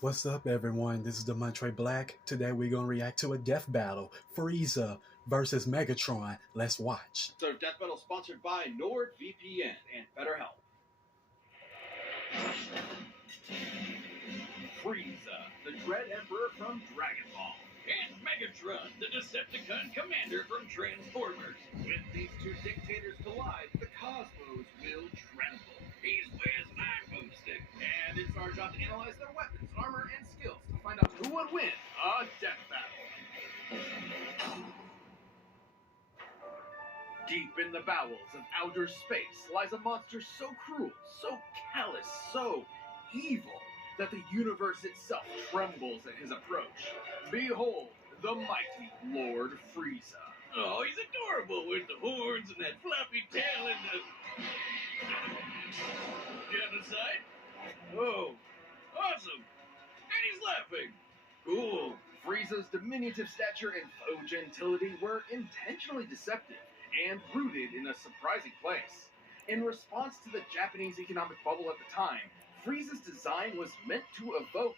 What's up, everyone? This is Demontre Black. Today we're gonna react to a death battle: Frieza versus Megatron. Let's watch. So Death Battle sponsored by NordVPN and BetterHelp. Frieza, the Dread Emperor from Dragon Ball. And Megatron, the Decepticon commander from Transformers. When these two dictators collide, the cosmos will tremble. He's Wiz and I'm Boomstick. And it's our job to analyze their weapons, armor, and skills to find out who would win a death battle. Deep in the bowels of outer space lies a monster so cruel, so callous, so evil that the universe itself trembles at his approach. Behold, the mighty Lord Frieza. Oh, he's adorable with the horns and that floppy tail and the... Genocide? Oh, awesome. And he's laughing. Cool. Frieza's diminutive stature and low gentility were intentionally deceptive and rooted in a surprising place. In response to the Japanese economic bubble at the time, Frieza's design was meant to evoke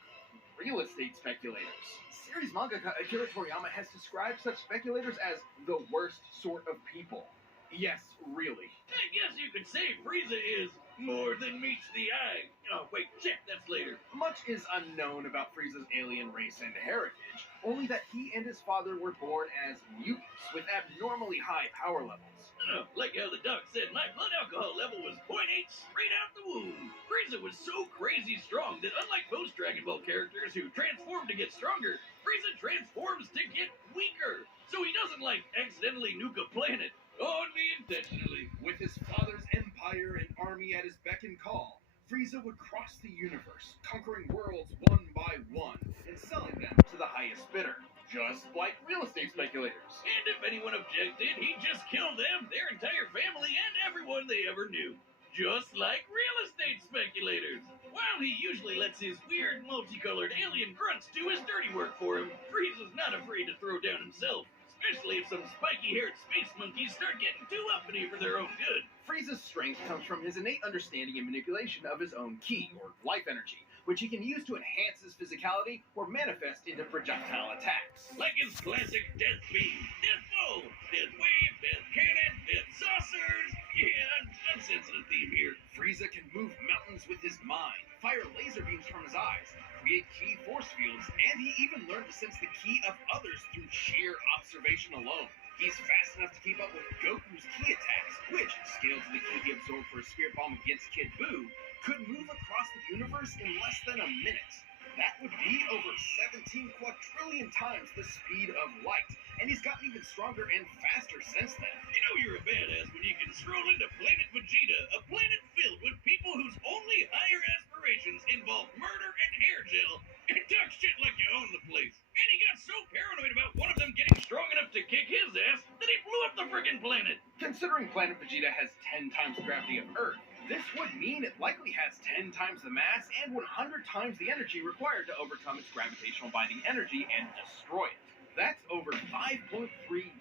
real estate speculators. Series mangaka Akira Toriyama has described such speculators as the worst sort of people. Yes, really. I guess you could say Frieza is more than meets the eye. Oh, wait, shit, that's later. Much is unknown about Frieza's alien race and heritage, only that he and his father were born as mutants with abnormally high power levels. Oh, like how the doc said my blood alcohol level was zero point 0.8 straight out the womb. Frieza was so crazy strong that unlike most Dragon Ball characters who transform to get stronger, Frieza transforms to get weaker. So he doesn't, like, accidentally nuke a planet. Only intentionally. With his father's empire and army at his beck and call, Frieza would cross the universe, conquering worlds one by one and selling them to the highest bidder, just like real estate speculators. And if anyone objected, he'd just kill them, their entire family, and everyone they ever knew. Just like real estate speculators. While he usually lets his weird, multicolored alien grunts do his dirty work for him, Frieza's not afraid to throw down himself. Especially if some spiky-haired space monkeys start getting too uppity for their own good. Frieza's strength comes from his innate understanding and manipulation of his own ki, or life energy, which he can use to enhance his physicality or manifest into projectile attacks. Like his classic Death Beam, Death Bow, Death Wave, Death Cannon, Death Saucers. Yeah, I'm sensing a theme here. Frieza can move mountains with his mind, fire laser beams from his eyes, create ki force fields, and he even learned to sense the ki of others through sheer observation alone. He's fast enough to keep up with Goku's ki attacks, which, scaled to the ki he absorbed for a spirit bomb against Kid Buu, could move across the universe in less than a minute. That would be over 17 quadrillion times the speed of light, and he's gotten even stronger and faster since then. You know you're a badass when you can stroll into Planet Vegeta, a planet filled with people whose only higher aspirations involve murder and hair gel, and talk shit like you own the place. And he got so paranoid about one of them getting strong enough to kick his ass that he blew up the friggin' planet. Considering Planet Vegeta has 10 times the gravity of Earth, this would mean it likely has 10 times the mass and 100 times the energy required to overcome its gravitational binding energy and destroy it. That's over 5.3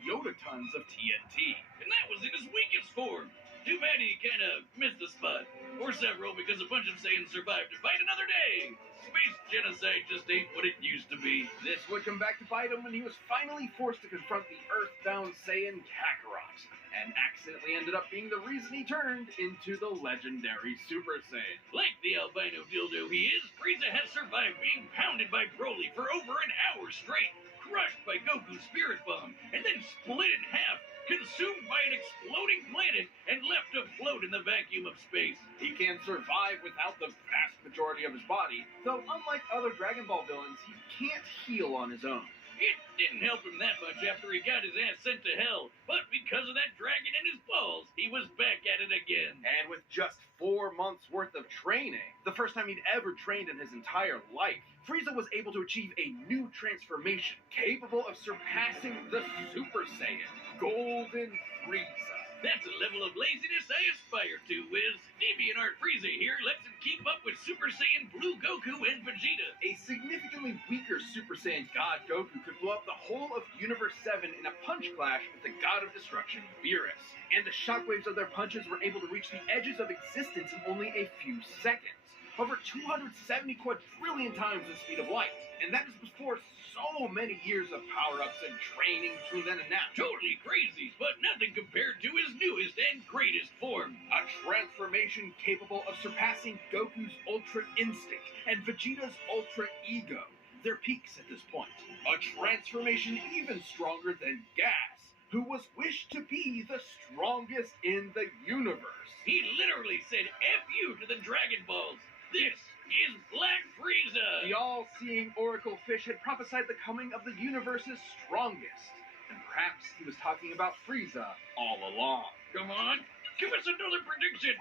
yotatons of TNT. And that was in his weakest form. Too bad he kind of missed a spot. Or several, because a bunch of Saiyans survived to fight another day. Space genocide just ain't what it used to be. This would come back to bite him when he was finally forced to confront the Earthbound Saiyan Kakarot, and accidentally ended up being the reason he turned into the legendary Super Saiyan. Like the albino dildo he is, Frieza has survived being pounded by Broly for over an hour straight, crushed by Goku's Spirit Bomb, and then split in half, consumed by an exploding planet, and left afloat in the vacuum of space. He can survive without the vast majority of his body, though unlike other Dragon Ball villains, he can't heal on his own. It didn't help him that much after he got his ass sent to hell, but because of that dragon in his balls, he was back at it again. And with just 4 months worth of training, the first time he'd ever trained in his entire life, Frieza was able to achieve a new transformation capable of surpassing the Super Saiyan, Golden Frieza. That's a level of laziness I aspire to, Wiz. DeviantArt Frieza here lets him keep up with Super Saiyan Blue Goku and Vegeta. A significantly weaker Super Saiyan God Goku could blow up the whole of Universe 7 in a punch clash with the God of Destruction, Beerus. And the shockwaves of their punches were able to reach the edges of existence in only a few seconds. over 270 quadrillion times the speed of light. And that is before so many years of power-ups and training between then and now. Totally crazy, but nothing compared to his newest and greatest form. A transformation capable of surpassing Goku's Ultra Instinct and Vegeta's Ultra Ego, their peaks at this point. A transformation even stronger than Gas, who was wished to be the strongest in the universe. He literally said F you to the Dragon Balls. This is Black Frieza! The all-seeing Oracle Fish had prophesied the coming of the universe's strongest. And perhaps he was talking about Frieza all along. Come on, give us another prediction!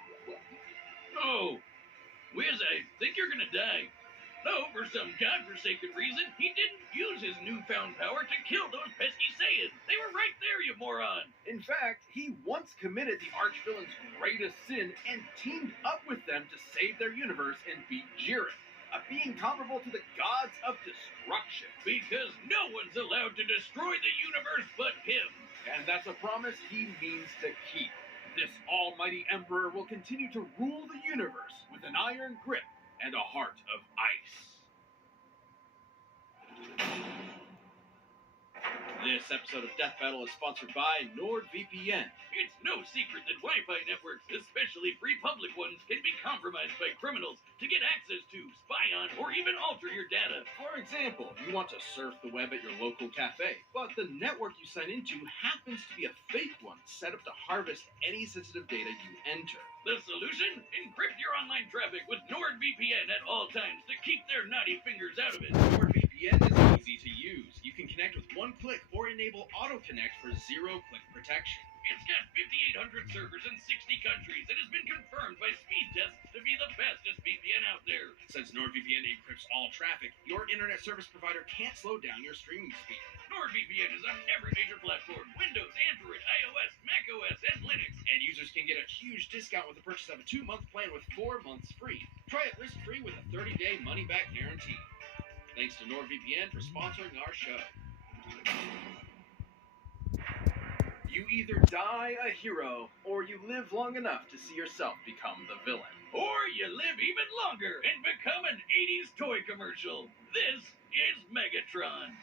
Oh, Wiz, I think you're gonna die. Though, for some godforsaken reason, he didn't use his newfound power to kill those pesky Saiyans. They were right there, you moron! In fact, he once committed the archvillain's greatest sin and teamed up with them to save their universe and beat Jiren, a being comparable to the gods of destruction. Because no one's allowed to destroy the universe but him. And that's a promise he means to keep. This almighty emperor will continue to rule the universe with an iron grip and a heart of ice. This episode of Death Battle is sponsored by NordVPN. It's no secret that Wi-Fi networks, especially free public ones, can be compromised by criminals to get access to, spy on, or even alter your data. For example, you want to surf the web at your local cafe, but the network you sign into happens to be a fake one set up to harvest any sensitive data you enter. The solution? Encrypt your online traffic with NordVPN at all times to keep their naughty fingers out of it. NordVPN is easy to use. You can connect with one click or enable auto-connect for zero-click protection. It's got 5,800 servers in 60 countries and has been confirmed by speed tests to be the fastest VPN out there. Since NordVPN encrypts all traffic, your internet service provider can't slow down your streaming speed. NordVPN is on every major platform: Windows, Android, iOS, macOS, and Linux. And users can get a huge discount with the purchase of a 2-month plan with 4 months free. Try it risk-free with a 30-day money-back guarantee. Thanks to NordVPN for sponsoring our show. You either die a hero, or you live long enough to see yourself become the villain. Or you live even longer and become an 80s toy commercial. This is Megatron.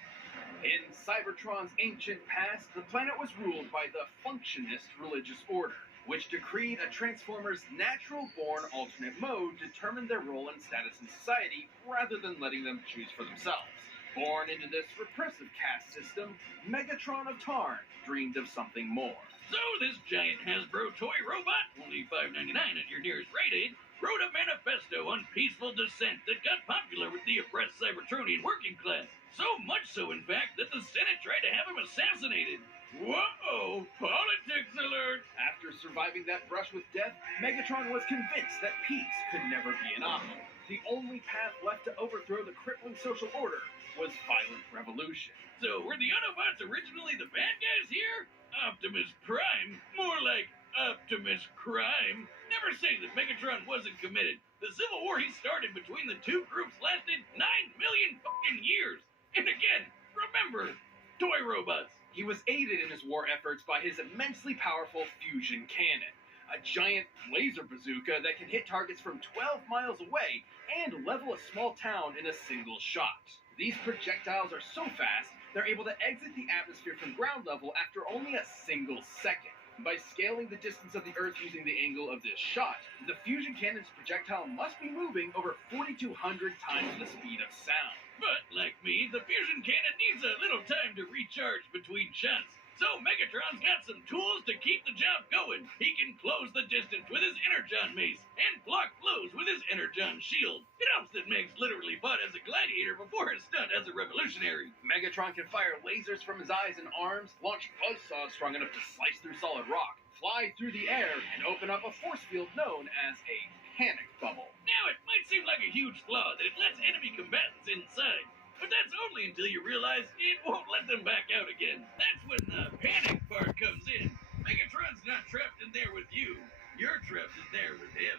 In Cybertron's ancient past, the planet was ruled by the Functionist religious order, which decreed a Transformer's natural-born alternate mode determined their role and status in society, rather than letting them choose for themselves. Born into this repressive caste system, Megatron of Tarn dreamed of something more. So this giant Hasbro toy robot, only $5.99 at your nearest Rite Aid, wrote a manifesto on peaceful dissent that got popular with the oppressed Cybertronian working class. So much so, in fact, that the Senate tried to have him assassinated. Whoa! Politics alert! After surviving that brush with death, Megatron was convinced that peace could never be an option. The only path left to overthrow the crippling social order was violent revolution. So were the Autobots originally the bad guys here? Optimus Prime? More like Optimus Crime. Never say that Megatron wasn't committed. The civil war he started between the two groups lasted 9 million fucking years. And again, remember, toy robots. He was aided in his war efforts by his immensely powerful fusion cannon, a giant laser bazooka that can hit targets from 12 miles away and level a small town in a single shot. These projectiles are so fast, they're able to exit the atmosphere from ground level after only a single second. By scaling the distance of the Earth using the angle of this shot, the fusion cannon's projectile must be moving over 4,200 times the speed of sound. But, like me, the fusion cannon needs a little time to recharge between shots. So Megatron's got some tools to keep the job going. He can close the distance with his Energon mace and block blows with his Energon shield. It helps that Megs literally fought as a gladiator before his stunt as a revolutionary. Megatron can fire lasers from his eyes and arms, launch buzzsaws strong enough to slice through solid rock, fly through the air, and open up a force field known as a panic bubble. Now, it might seem like a huge flaw that it lets enemy combatants inside. But that's only until you realize it won't let them back out again. That's when the panic part comes in. Megatron's not trapped in there with you. You're trapped in there with him.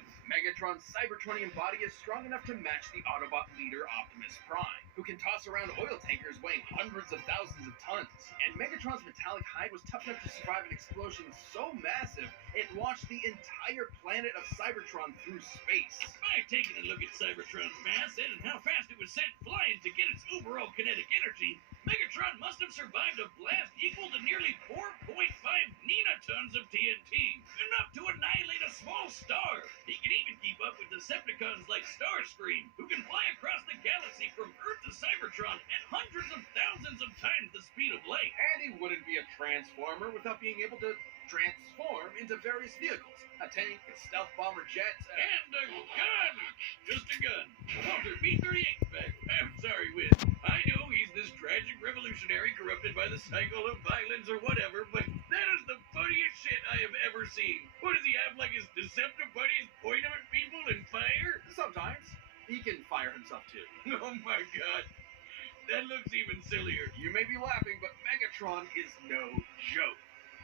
Megatron's Cybertronian body is strong enough to match the Autobot leader Optimus Prime, who can toss around oil tankers weighing hundreds of thousands of tons. And Megatron's metallic hide was tough enough to survive an explosion so massive it launched the entire planet of Cybertron through space. By taking a look at Cybertron's mass and how fast it was sent flying to get its overall kinetic energy, Megatron must have survived a blast equal to nearly 4.5 ninatons of TNT, enough to annihilate a small star. He can even keep up with Decepticons like Starscream, who can fly across the galaxy from Earth to Cybertron at hundreds of thousands of times the speed of light. And he wouldn't be a Transformer without being able to transform into various vehicles. A tank, a stealth bomber jet, And a gun! Just a gun. Walter B-38, in fact. I'm sorry, Wiz. I know he's this tragic revolutionary corrupted by the cycle of violence or whatever, but that is the funniest shit I have ever seen. What does he have, like his Deceptive buddies point him at people and fire? sometimes he can fire himself too. Oh my god. That looks even sillier. You may be laughing, but Megatron is no joke.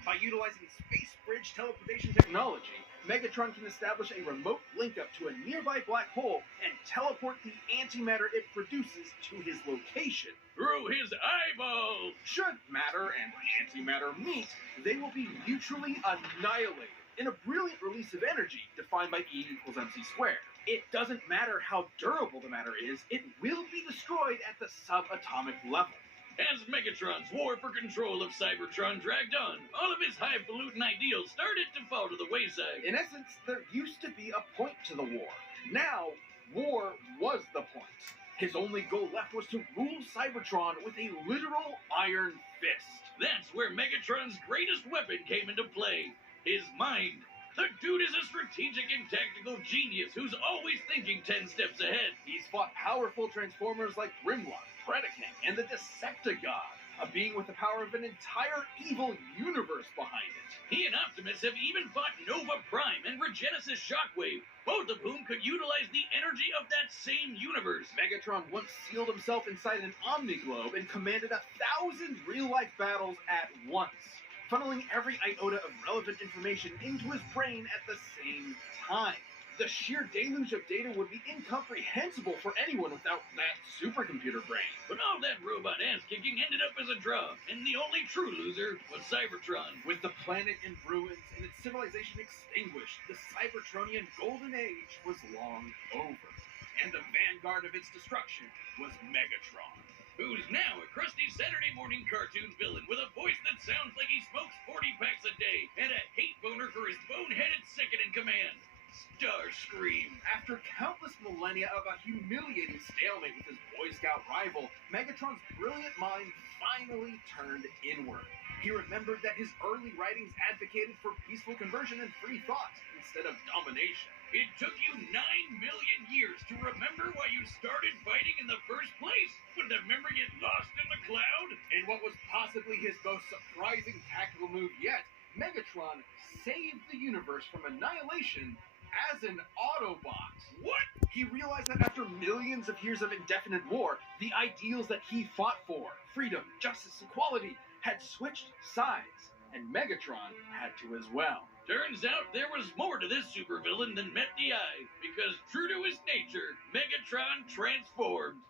By utilizing space bridge teleportation technology, Megatron can establish a remote link-up to a nearby black hole and teleport the antimatter it produces to his location. Through his eyeballs! Should matter and antimatter meet, they will be mutually annihilated in a brilliant release of energy defined by E equals mc squared. It doesn't matter how durable the matter is, it will be destroyed at the subatomic level. As Megatron's war for control of Cybertron dragged on, all of his highfalutin ideals started to fall to the wayside. In essence, there used to be a point to the war. Now, war was the point. His only goal left was to rule Cybertron with a literal iron fist. That's where Megatron's greatest weapon came into play, his mind. The dude is a strategic and tactical genius who's always thinking 10 steps ahead. He's fought powerful Transformers like Grimlock, Predaking, and the Decepticon, a being with the power of an entire evil universe behind it. He and Optimus have even fought Nova Prime and Regenesis Shockwave, both of whom could utilize the energy of that same universe. Megatron once sealed himself inside an Omniglobe and commanded 1,000 real-life battles at once, funneling every iota of relevant information into his brain at the same time. The sheer deluge of data would be incomprehensible for anyone without that supercomputer brain. But all that robot ass-kicking ended up as a draw, and the only true loser was Cybertron. With the planet in ruins and its civilization extinguished, the Cybertronian Golden Age was long over. And the vanguard of its destruction was Megatron. Who's now a crusty Saturday morning cartoon villain with a voice that sounds like he smokes 40 packs a day and a hate boner for his boneheaded second-in-command, Starscream. After countless millennia of a humiliating stalemate with his Boy Scout rival, Megatron's brilliant mind finally turned inward. He remembered that his early writings advocated for peaceful conversion and free thought instead of domination. It took you 9 million years to remember why you started fighting in the first place? Would the memory get lost in the cloud? In what was possibly his most surprising tactical move yet, Megatron saved the universe from annihilation as an Autobot. What? He realized that after millions of years of indefinite war, the ideals that he fought for, freedom, justice, equality, had switched sides, and Megatron had to as well. Turns out there was more to this supervillain than met the eye, because true to his nature, Megatron transformed.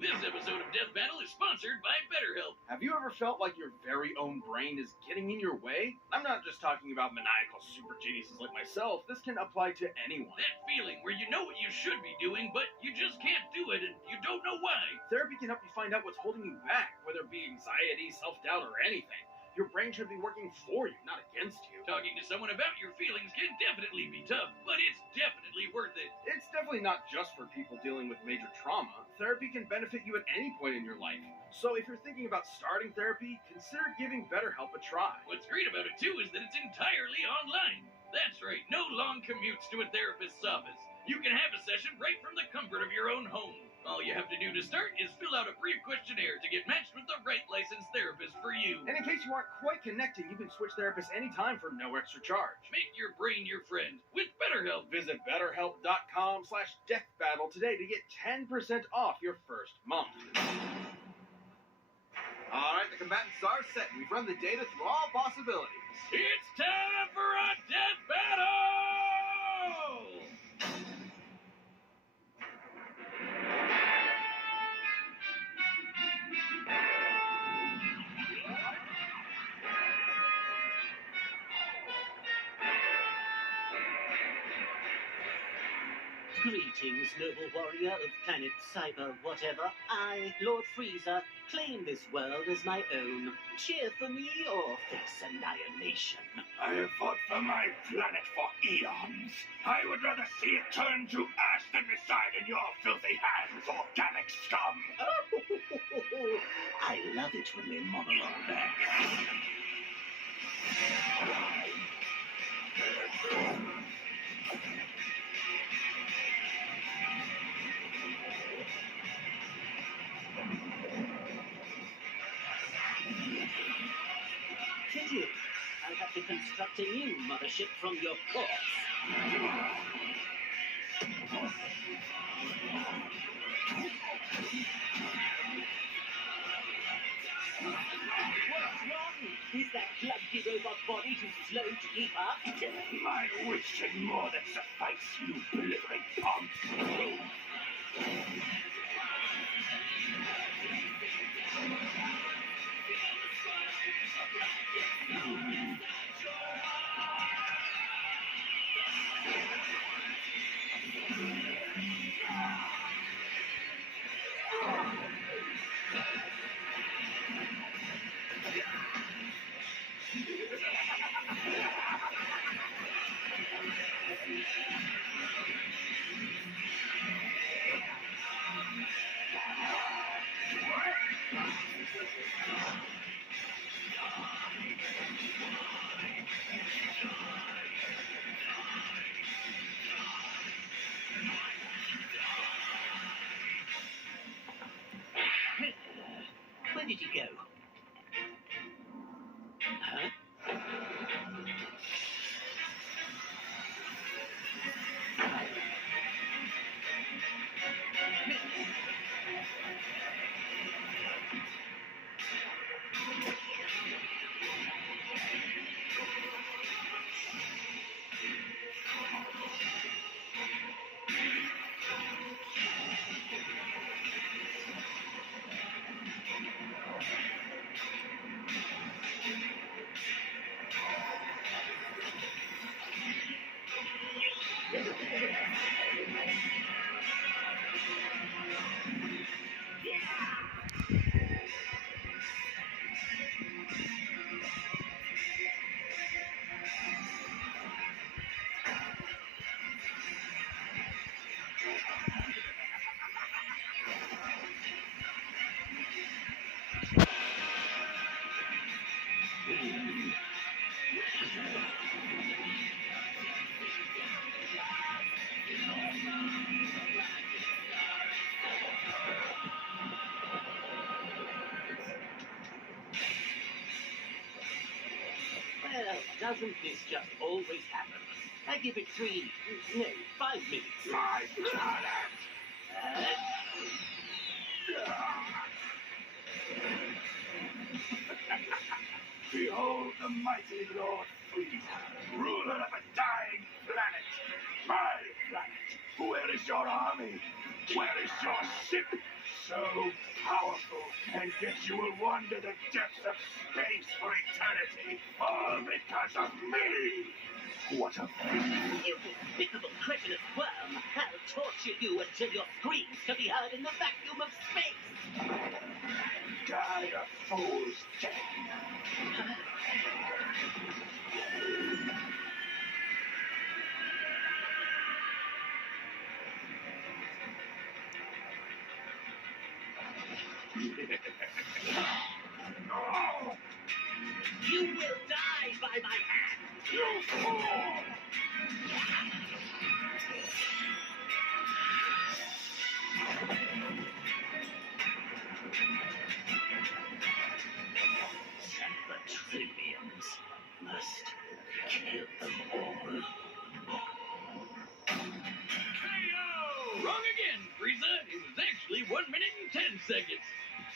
This episode of Death Battle is sponsored by BetterHelp. Have you ever felt like your very own brain is getting in your way? I'm not just talking about maniacal super geniuses like myself. This can apply to anyone. That feeling where you know what you should be doing, but you just can't do it and you don't know why. Therapy can help you find out what's holding you back, whether it be anxiety, self-doubt, or anything. Your brain should be working for you, not against you. Talking to someone about your feelings can definitely be tough, but it's definitely worth it. It's definitely not just for people dealing with major trauma. Therapy can benefit you at any point in your life. So if you're thinking about starting therapy, consider giving BetterHelp a try. What's great about it, too, is that it's entirely online. That's right, no long commutes to a therapist's office. You can have a session right from the comfort of your own home. All you have to do to start is fill out a brief questionnaire to get matched with the right licensed therapist for you. And in case you aren't quite connecting, you can switch therapists anytime for no extra charge. Make your brain your friend with BetterHelp. Visit betterhelp.com/deathbattle today to get 10% off your first month. Alright, the combatants are set. We've run the data through all possibilities. It's time for a death battle! Greetings, noble warrior of planet Cyber whatever. I, Lord Frieza, claim this world as my own. Cheer for me or face annihilation. I have fought for my planet for eons. I would rather see it turn to ash than reside in your filthy hands, organic scum. I love it when they monologue back. Pity. I'll have to construct a new mothership from your corpse. What's wrong? Is that clumsy robot body too slow to keep up? My wish should more than suffice, you blithering punk. Where did he go? Huh? Well, doesn't this just always happen? I give it 5 minutes. My planet! Behold the mighty Lord Frieza, ruler of a dying planet. My planet. Where is your army? Where is your ship? So powerful, and yet you will wander the depths of space for eternity, all because of me! What a You despicable cretinous worm! I'll torture you until your screams can be heard in the vacuum of space! die a fool's death! You will die by my hand! You fool! The Trilliums must kill them all. KO! Wrong again, Frieza. It was actually 1 minute and 10 seconds.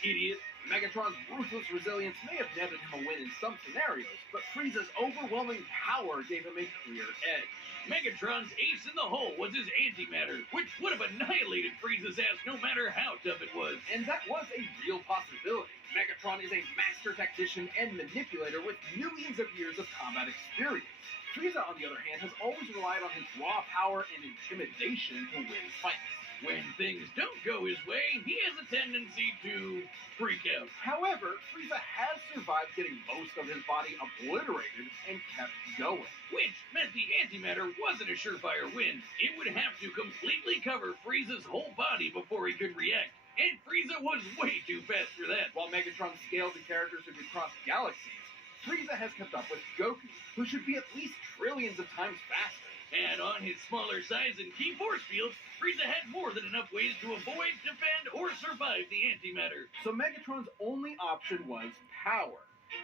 Idiot. Megatron's ruthless resilience may have netted him a win in some scenarios, but Frieza's overwhelming power gave him a clear edge. Megatron's ace in the hole was his antimatter, which would have annihilated Frieza's ass no matter how tough it was. And that was a real possibility. Megatron is a master tactician and manipulator with millions of years of combat experience. Frieza, on the other hand, has always relied on his raw power and intimidation to win fights. When things don't go his way, he has a tendency to freak out. However, Frieza has survived getting most of his body obliterated and kept going. Which meant the antimatter wasn't a surefire win. It would have to completely cover Frieza's whole body before he could react. And Frieza was way too fast for that. While Megatron scaled the characters who could cross galaxies, Frieza has kept up with Goku, who should be at least trillions of times faster. And on his smaller size and key force fields, Frieza had more than enough ways to avoid, defend, or survive the antimatter. So Megatron's only option was power.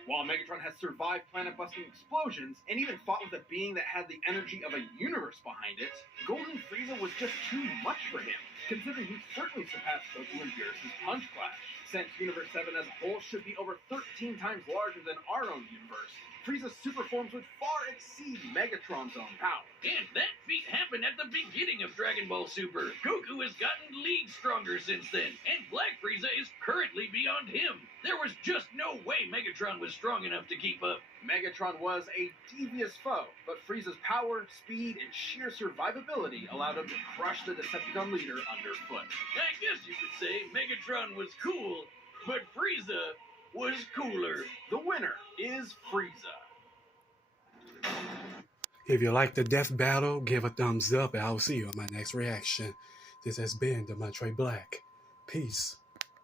While Megatron has survived planet-busting explosions and even fought with a being that had the energy of a universe behind it, Golden Frieza was just too much for him, considering he certainly surpassed Goku and Beerus' Punch Clash. Since Universe 7 as a whole should be over 13 times larger than our own universe, Frieza's super forms would far exceed Megatron's own power. And that feat happened at the beginning of Dragon Ball Super. Goku has gotten leagues stronger since then, and Black Frieza is currently beyond him. There was just no way Megatron was strong enough to keep up. Megatron was a devious foe, but Frieza's power, speed, and sheer survivability allowed him to crush the Decepticon leader underfoot. I guess you could say Megatron was cool, but Frieza was cooler. The winner is Frieza. If you like the death battle, give a thumbs up and I'll see you on my next reaction. This has been the Montre Black. Peace.